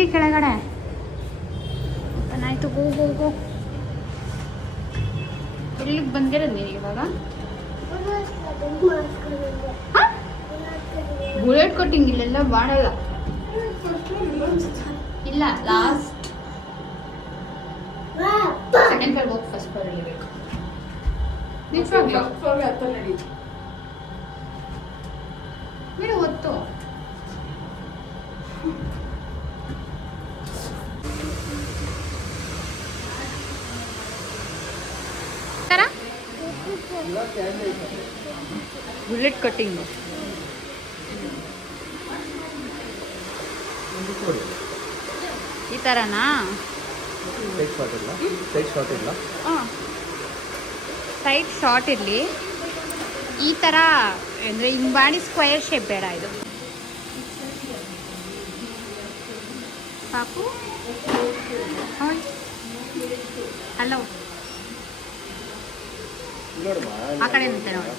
ನಡಿ ಕೆಳಗಡೆ. ಆಯ್ತು, ಹೋಗು. ಎಲ್ಲಿಗೆ ಬಂದಿರೋದು ನೀನು ಇವಾಗ? ಬುಲೆಟ್ ಕಟ್ಟಿಂಗ್ ಇಲ್ಲೆಲ್ಲ ಮಾಡಲ್ಲ. ಇಲ್ಲ, ಲಾಸ್ಟ್ ಸೆಕೆಂಡ್ ಫ್ಲೋರ್ ಹೋಗಿ ಫಸ್ಟ್ ಫ್ಲೋರ್ ಇರಬೇಕು. ಬಿಡು ಹೊತ್ತು. ಬುಲೆಟ್ ಕಟ್ಟಿಂಗು ಈ ಥರನಾ? ಸೈಡ್ ಶಾರ್ಟ್ ಇರಲಿ. ಈ ಥರ ಅಂದರೆ ಹಿಂಬಾಡಿ ಸ್ಕ್ವೇರ್ ಶೇಪ್ ಬೇಡ. ಇದು ಸಾಕು. ಹಲೋ, ಆ ಕಡೆ ನಿಂತೆ ನೋಡಿ.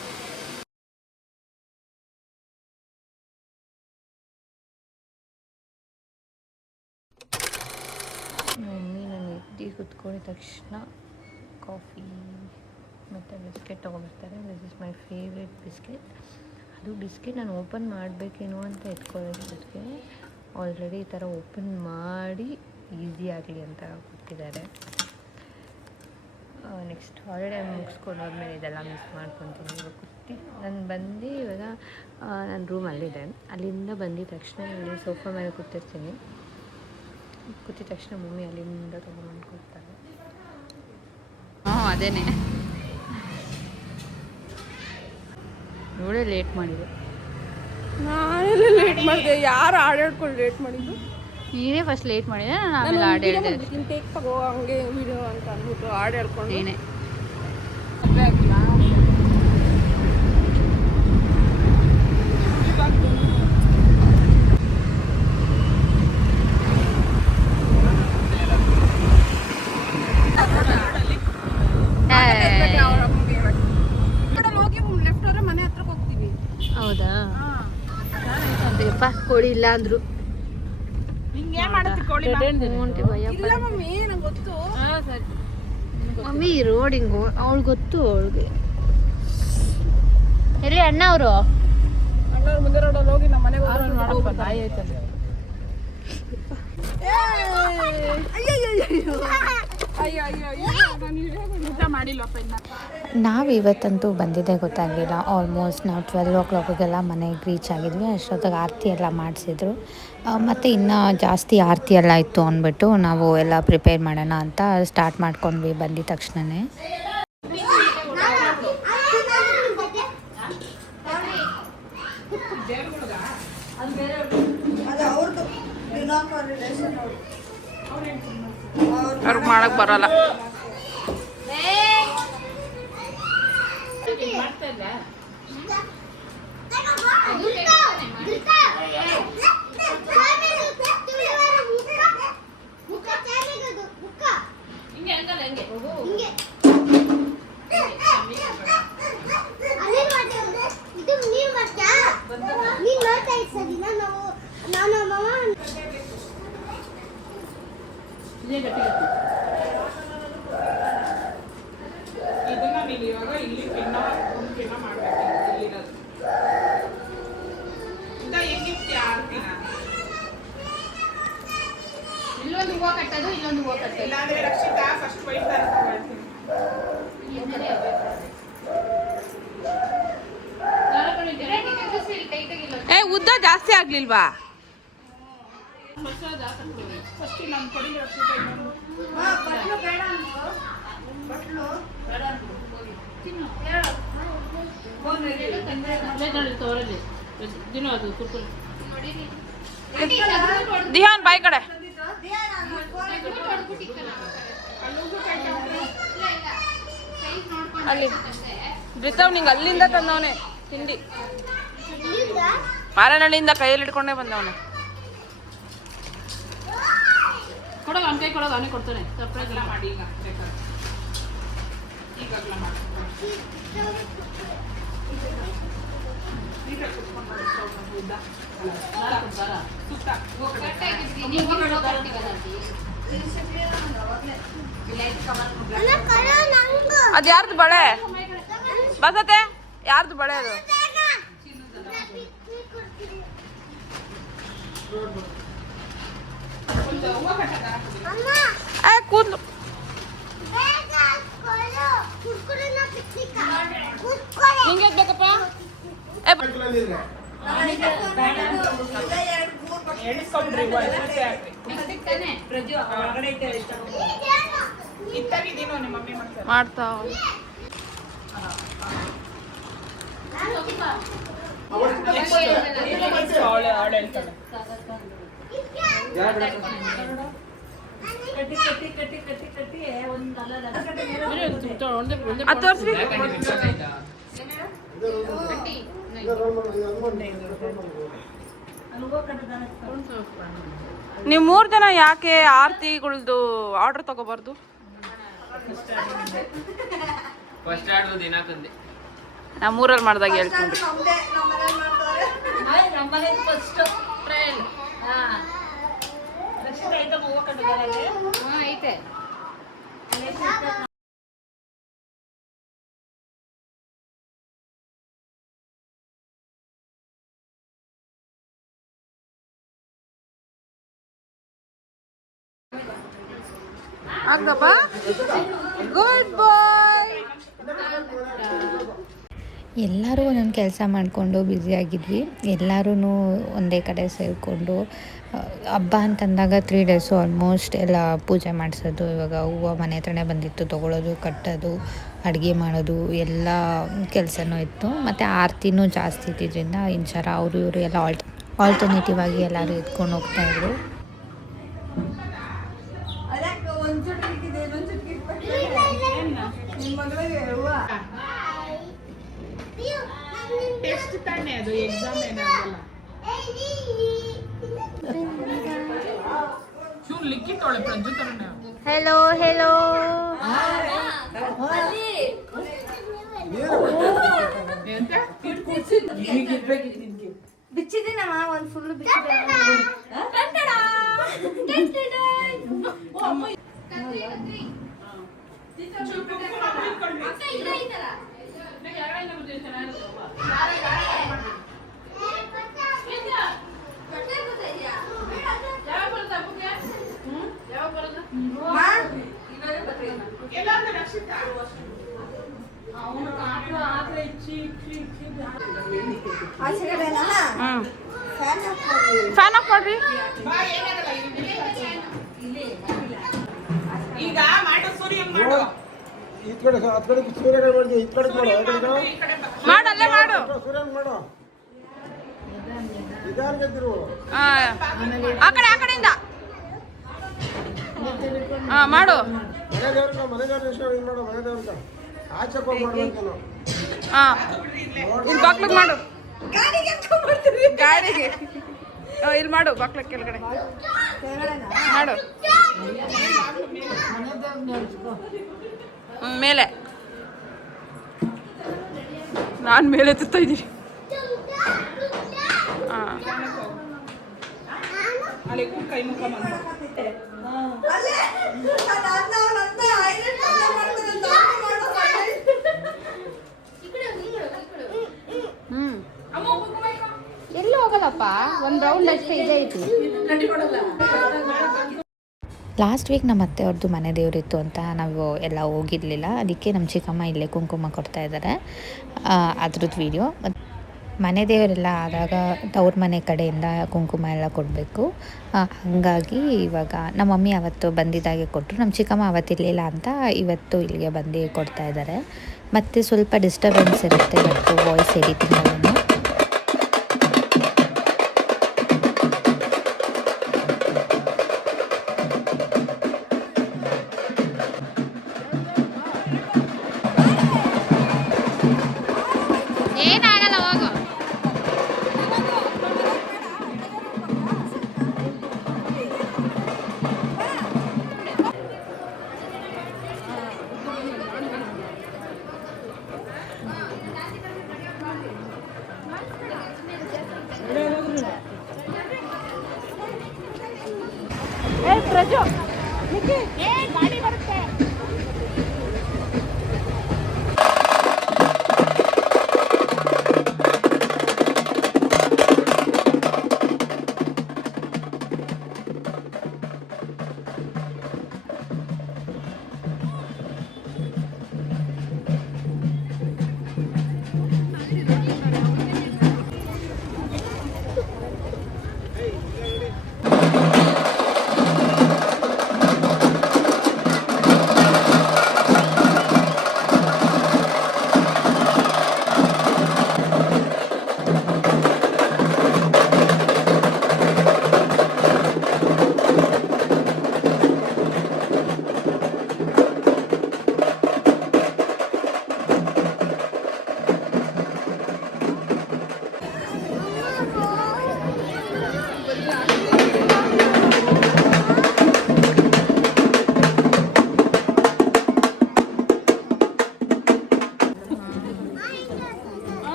ಮಮ್ಮಿ ನಾನು ಎದ್ದು ಕುತ್ಕೊಂಡಿದ ತಕ್ಷಣ ಕಾಫಿ ಮತ್ತು ಬಿಸ್ಕೆಟ್ ತೊಗೊಂಬರ್ತಾರೆ. This is my favourite biscuit. ಅದು ಬಿಸ್ಕೆಟ್ ನಾನು ಓಪನ್ ಮಾಡಬೇಕೇನೋ ಅಂತ ಎತ್ಕೊಳ್ಳೋದಕ್ಕೆ ಆಲ್ರೆಡಿ ಈ ಥರ ಓಪನ್ ಮಾಡಿ ಈಸಿ ಆಗಲಿ ಅಂತ ಕೊಟ್ಟಿದ್ದಾರೆ. ನೆಕ್ಸ್ಟ್ ಹಾಲಿಡೇ ಮುಗಿಸ್ಕೊಂಡು ಹೋದ್ಮೇಲೆ ಇದೆಲ್ಲ ಮಿಸ್ ಮಾಡ್ಕೊತೀನಿ. ಇವಾಗ ನಾನು ಬಂದು ಇವಾಗ ನನ್ನ ರೂಮಲ್ಲಿದೆ. ಅಲ್ಲಿಂದ ಬಂದಿದ ತಕ್ಷಣ ಇಲ್ಲಿ ಸೋಫಾ ಮೇಲೆ ಕೂತಿರ್ತೀನಿ. ಕೂತಿದ ತಕ್ಷಣ ಮಮ್ಮಿ ಅಲ್ಲಿಂದ ತೊಗೊಂಡು ಕೊಡ್ತಾರೆ. ಅದೇನೆ ಇವಳೇ ಲೇಟ್ ಮಾಡಿದೆ. ನಾನೆಲ್ಲ ಲೇಟ್ ಮಾಡಿದೆ? ಯಾರು ಆಡಾಡ್ಕೊಂಡು ಲೇಟ್ ಮಾಡಿದ್ದು? ನೀನೇ ಫಸ್ಟ್ ಲೇಟ್ ಮಾಡಿದೆ. ನಾನು ಆಮೇಲೆ ಹಾಡು ಹೇಳಿದೆ. ಟೇಕ್ ತಗೋ ಹಂಗೆ ವಿಡಿಯೋ ಅಂತ ಅಂದ್ಬಿಟ್ಟು ಹಾಡು ಹೇಳ್ಕೊಂಡು ನೀನೇ ಮನೆ ಹತ್ರ ಹೋಗ್ತೀವಿ. ಹೌದಾ? ಅದೇಪ್ಪ ಕೋಳಿ ಇಲ್ಲ ಅಂದ್ರು. ಮಮ್ಮಿ ರೋಡಿಂಗು ಅವಳು ಗೊತ್ತು. ಅವಳಿಗೆ ಎಲ್ಲಿ ಅಣ್ಣ ಅವರು? ಮುಂದೆ ರೋಡಲ್ಲಿ ಹೋಗಿ ನಮ್ಮ ಮನೆಗೆ ನಾವಿವತ್ತಂತೂ ಬಂದಿದ್ದೇ ಗೊತ್ತಾಗಲಿಲ್ಲ. ಆಲ್ಮೋಸ್ಟ್ ನಾವು 12 o'clockಗೆಲ್ಲ ಮನೆಗೆ ರೀಚ್ ಆಗಿದ್ವಿ. ಅಷ್ಟೊತ್ತಿಗೆ ಆರತಿ ಎಲ್ಲ ಮಾಡಿಸಿದ್ರು. ಮತ್ತು ಇನ್ನೂ ಜಾಸ್ತಿ ಆರತಿ ಎಲ್ಲ ಇತ್ತು ಅಂದ್ಬಿಟ್ಟು ನಾವು ಎಲ್ಲ ಪ್ರಿಪೇರ್ ಮಾಡೋಣ ಅಂತ ಸ್ಟಾರ್ಟ್ ಮಾಡ್ಕೊಂಡ್ವಿ ಬಂದಿದ ತಕ್ಷಣವೇ. ಅವ್ರಿಗೆ ಮಾಡಕ್ಕೆ ಬರಲ್ಲ. ಇಲ್ಲೊಂದು ಹೂವು ಕಟ್ಟೋದು, ಇಲ್ಲೊಂದು ಹೂವು ಕಟ್ಟೋದು. ಇಲ್ಲಾಂದ್ರೆ ರಕ್ಷಿತಾ ಫಸ್ಟ್ ವೈಟ್ ಉದ್ದ ಜಾಸ್ತಿ ಆಗ್ಲಿಲ್ವಾ? ದಿಹಾನ್ ಬಾಯ್ ಕಡೆ ಅಲ್ಲಿ ಬ್ರಿತಾವ್ ನಿಂಗೆ ಅಲ್ಲಿಂದ ತಂದವನೆ ತಿಂಡಿ. ಮಾರನಹಳ್ಳಿಯಿಂದ ಕೈಯಲ್ಲಿ ಇಟ್ಕೊಂಡೇ ಬಂದವನೆ. ಕೊಡೋದು ಅವನ ಕೈ ಕೊಡೋದು, ಅವನೇ ಕೊಡ್ತಾನೆ. ಸರ್ಪ್ರೈಸ್ ಎಲ್ಲ ಮಾಡಿ ಈಗ ಬೇಕಾದ್ರೆ ಈಗಲ್ಲ ಮಾಡಿ ಅದು ಯಾರ್ದು ಬಳೆ ಬಸತೆ ಯಾರ್ದು ಬಳೆ ಅದು ಕೂದ್ಲು ನಿಂಗೆ ಬೇಕಪ್ಪ ಮಾಡ್ತಾ ಅದು ತೋರಿಸ್ರಿ ನೀವು 3 ಜನ ಯಾಕೆ ಆರತಿಗಳ್ದು ಆರ್ಡರ್ ತಗೋಬಾರ್ದು ನಾ 3ರಲ್ಲಿ ಮಾಡ್ದಾಗ ಹೇಳ್ತೀನಿ ಆಗಪ್ಪ ಗುಡ್ ಬಾಯ್ ಎಲ್ಲರೂ ಒಂದೊಂದು ಕೆಲಸ ಮಾಡಿಕೊಂಡು ಬ್ಯುಸಿಯಾಗಿದ್ವಿ. ಎಲ್ಲರೂ ಒಂದೇ ಕಡೆ ಸೇರಿಕೊಂಡು ಹಬ್ಬ ಅಂತಂದಾಗ 3 ಡೇಸು ಆಲ್ಮೋಸ್ಟ್ ಎಲ್ಲ ಪೂಜೆ ಮಾಡಿಸೋದು. ಇವಾಗ ಹೂವು ಮನೆ ಹತ್ರನೇ ಬಂದಿತ್ತು, ತೊಗೊಳೋದು, ಕಟ್ಟೋದು, ಅಡುಗೆ ಮಾಡೋದು ಎಲ್ಲ ಕೆಲಸನೂ ಇತ್ತು. ಮತ್ತು ಆರತಿನೂ ಜಾಸ್ತಿ ಇದ್ದಿದ್ದರಿಂದ ಇಂಚರ ಅವರು ಇವರು ಎಲ್ಲ ಆಲ್ಟರ್ನೇಟಿವ್ ಆಗಿ ಎಲ್ಲರೂ ಎತ್ಕೊಂಡು ಹೋಗ್ತಾಯಿದ್ರು. ಹೆಲೋ ಹೆಲೋ ಬಿಚ್ಚಿದ್ದೀನಮ್ಮ ಒಂದು ಫುಲ್ ಫ್ಯಾನ್ ಆಫ್ ಮಾಡ್ರಿ. ಈಗ ಮಾಡು ಸೂರ್ಯ ಮಾಡು ಈ ಕಡೆ ಆ ಕಡೆ ಸೂರ್ಯಗಳು ಮಾಡಿ ಈ ಕಡೆ ಮಾಡು ಮಾಡು ಅಲ್ಲೇ ಮಾಡು ಸೂರ್ಯನ ಮಾಡು ಇದಾರ್ ಗೆದ್ರು ಆ ಕಡೆಯಿಂದ ಮಾಡು ಮನೆ ದೇವ್ರ ವಿಷಯ ಇದು ಮಾಡು ಮನೆ ದೇವ್ರ ಆಚೆ ಹೋಗಿ ಮಾಡ್ಬೇಕೇನು ಇಲ್ಲಿ ಬಾಕ್ಲಿಗೆ ಮಾಡು ಗಾಡಿಗೆ ಇಲ್ಲಿ ಮಾಡು ಬಾಕ್ಲ ಕೆಳಗಡೆ ಮಾಡು ಮೇಲೆ ನಾನು ಮೇಲೆ ತುತ್ತಾ ಇದ್ದೀನಿ. ಕೈ ಮುಖ ಎಲ್ಲೂ ಹೋಗಲ್ಲಪ್ಪ, ಒಂದು ರೌಂಡ್ ಅಷ್ಟೇ ಇದೆ ಐತಿ. ಲಾಸ್ಟ್ ವೀಕ್ ನಮ್ಮ ಅತ್ತೆ ಅವ್ರದ್ದು ಮನೆ ದೇವರಿತ್ತು ಅಂತ ನಾವು ಎಲ್ಲ ಹೋಗಿರಲಿಲ್ಲ. ಅದಕ್ಕೆ ನಮ್ಮ ಚಿಕ್ಕಮ್ಮ ಇಲ್ಲೇ ಕುಂಕುಮ ಕೊಡ್ತಾ ಇದ್ದಾರೆ. ಅದ್ರದ್ದು ವೀಡಿಯೋ. ಮನೆ ದೇವರೆಲ್ಲ ಆದಾಗ ತವ್ರ ಮನೆ ಕಡೆಯಿಂದ ಕುಂಕುಮ ಎಲ್ಲ ಕೊಡಬೇಕು. ಹಾಗಾಗಿ ಇವಾಗ ನಮ್ಮ ಮಮ್ಮಿ ಅವತ್ತು ಬಂದಿದ್ದಾಗೆ ಕೊಟ್ಟರು. ನಮ್ಮ ಚಿಕ್ಕಮ್ಮ ಅವತ್ತಿರಲಿಲ್ಲ ಅಂತ ಇವತ್ತು ಇಲ್ಲಿಗೆ ಬಂದು ಕೊಡ್ತಾ ಇದ್ದಾರೆ. ಮತ್ತು ಸ್ವಲ್ಪ ಡಿಸ್ಟರ್ಬೆನ್ಸ್ ಇರುತ್ತೆ ಇವತ್ತು ವಾಯ್ಸ್ ಎಡಿಟಿಂಗಲ್ಲೂ. ಗಾಡಿ ಬರುತ್ತೆ.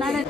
ನಾಳೆ